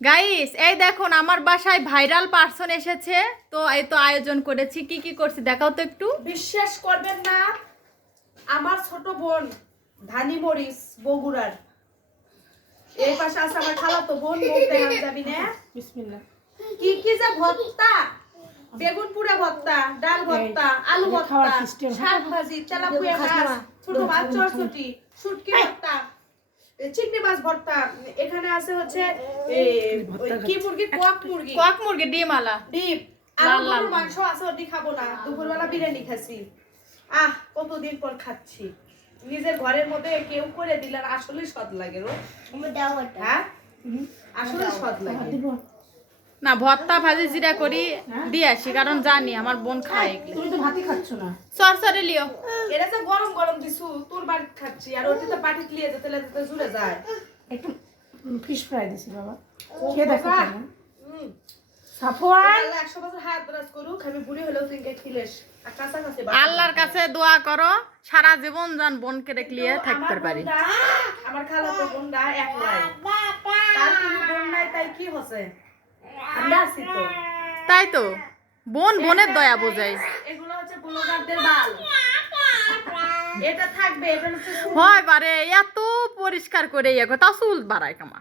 Guys এই দেখুন আমার বাসায় ভাইরাল পার্সন এসেছে, তো এই তো আয়োজন করেছি। কি কি করছি দেখাও তো একটু। বিশ্বাস করবেন না, আমার ছোট বোন ধানি মরিচ বগুড়ার, এই পাশে আছে আমার খালাতো বোন, মুখ দেখান যাবি না। বিসমিল্লাহ। কি কি যে ভর্তা, বেগুন পুরা ভর্তা, ডাল ভর্তা, আলু ভর্তা, শাক ভাজি, তেলাপিয়া মাছ, ছোট মাছ চটচটি, শুটকি ভর্তা, চিংড়ি মাছ ভর্তা। এখানে আছে হচ্ছে কি মুরগি, কক মুরগি ডিম আলা ডিম, আর গরুর মাংস আছে, ওটি খাবো না। দুপুরবেলা বিরিয়ানি খাচ্ছি। কতদিন পর খাচ্ছি। নিজের ঘরের মধ্যে কেউ করে দিলে আসলে স্বাদ লাগে। হ্যাঁ আসলে স্বাদ লাগে না। ভর্তা ভাজি জিরা করি দিয়ে আসি, কারণ জানি আমার বোন খায় এগুলো। তুমি তো ভাতই খাচ্ছ না। সরসরে লিও। এটা তো গরম গরম দিছু, তোর বাড়ি খাচ্ছি, আর ওটি তো পাটিত লিয়ে যেতে যেতে জুড়ে যায়। একটু ফিশ ফ্রাই দিছি বাবা, খেয়ে দেখো কেমন। সাফওয়ান 100 বছর হায়াত দরাজ করুক, আমি বুড়ি হলেও তুই খিলেস। আর কাছাকাছি আল্লাহর কাছে দোয়া করো সারা জীবন যেন বোনকে রেখলিয়ে থাকতে পারি। আমার খালাতো বোনটা একলাই, তার কোনো বোন নাই, তাই কি হচ্ছে আমরা আছি তো। তাই তো বোন বোনের দয়া বোঝাই। এগুলো হচ্ছে ব্লগারদের বাল, এটা থাকবে। এটা হচ্ছে হয় পারে এত পরিষ্কার করে ইয়ে করে, তাও চুল বাড়ায় কামা।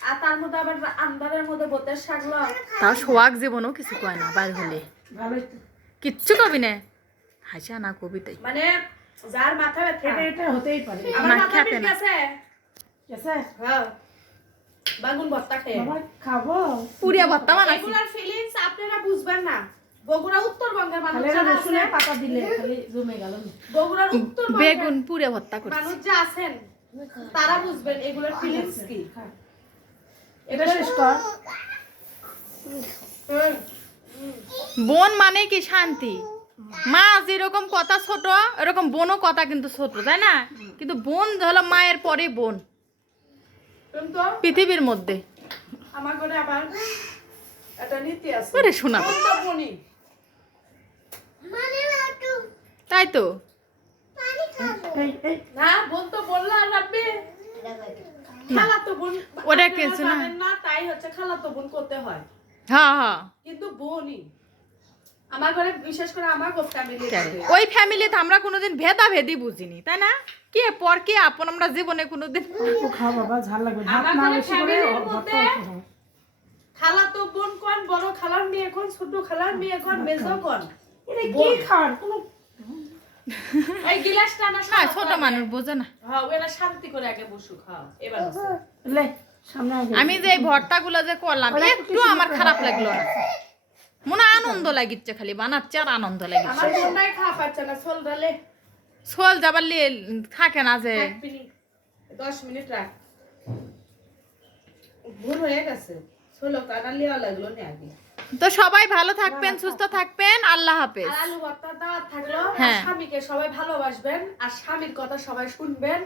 আর তার মধ্যে আবার আন্দারের মধ্যে বোতের শাকলো, তাও সোয়াগ জীবনও কিছু কয় না, বাইর হলে ভালোই তো। কিচ্ছু কবি না, হাসা না কবিতাই। মানে যার মাথা ব্যথা, এটা হতেই পারে। আমার না, মাথা খেতে না। গেছে। গেছে হ্যাঁ বাগুন ভর্তা খেয়ে বাবা খাবো। পুরিয়া ভর্তা বানাইছি। এগুলার ফিলিংস আপনারা বুঝবেন না। বগুড়া উত্তরবঙ্গের মানুষ খালি যারা রসুনের আছেন, পাতা দিলে খালি জমে গেল। বগুড়ার উত্তরবঙ্গের বেগুন পুরিয়া ভর্তা করছি। মানুষ যে আছেন তারা বুঝবেন এগুলোর ফিলিংস কি। এটা শেষ কর। হুম, বোন মানে কি শান্তি। মা যেরকম কথা ছোট, এরকম বোনও কথা কিন্তু ছোট, তাই না? কিন্তু বোন হলো মায়ের পরে বোন কিন্তু পৃথিবীর মধ্যে। আমার ঘরে আবার একটা নীতি আছে। ওরে শোনা, বন্ধুপনি। তাই তো। এই এই না বোন তো বললো আর রাব্বি খালাতো বোন, ওটা আপনারা কিছু না। জানেন না, তাই হচ্ছে খালাতো বোন করতে হয়, হ্যাঁ হ্যাঁ, কিন্তু বোনই আমার ঘরে, বিশেষ করে আমার ফ্যামিলি। ওই ফ্যামিলিতে আমরা কোনোদিন ভেদাভেদি বুঝিনি, তাই না? কে পর কে আপন আমরা জীবনে কোনোদিন। অল্প খাও বাবা, ঝাল লাগবে। ভাত আমার না ঘরে বেশি করে ফ্যামিলির ভর্তা মধ্যে অল্প খাও। খালাতো বোন কোন, বড় খালার মেয়ে কোন, ছোট খালার মেয়ে কোন, মেজো কোন। এটা কি খাওয়ার কোনো এই গিলাসটা না হ্যাঁ, ছোট মানুষ বোঝে না। হ্যাঁ ওরা শান্তি করে আগে বসুক। হ্যাঁ এবার হচ্ছে। লে সামনে আগে। আমি যে এই ভর্তাগুলো যে করলাম একটু আমার খারাপ লাগলো না, মনে আনন্দ লাগিচ্ছে, খালি বানাচ্ছে আর আনন্দ লাগিচ্ছে। আমার বোনটাই খাওয়া পাচ্ছে না, সোল ডালে সোল যাবার লিয়ে থাকে না যে। 10 মিনিট রাখ, ভুল হয়ে গেছে। সোলো কাটা লিয়া লাগলো না আগে। তো সবাই ভালো থাকবেন, সুস্থ থাকবেন, আল্লাহ হাফেজ। আর আলু ভর্তা দাওয়াত থাকলো। আর হ্যাঁ। স্বামীকে সবাই ভালোবাসবেন, আর স্বামীর কথা সবাই শুনবেন।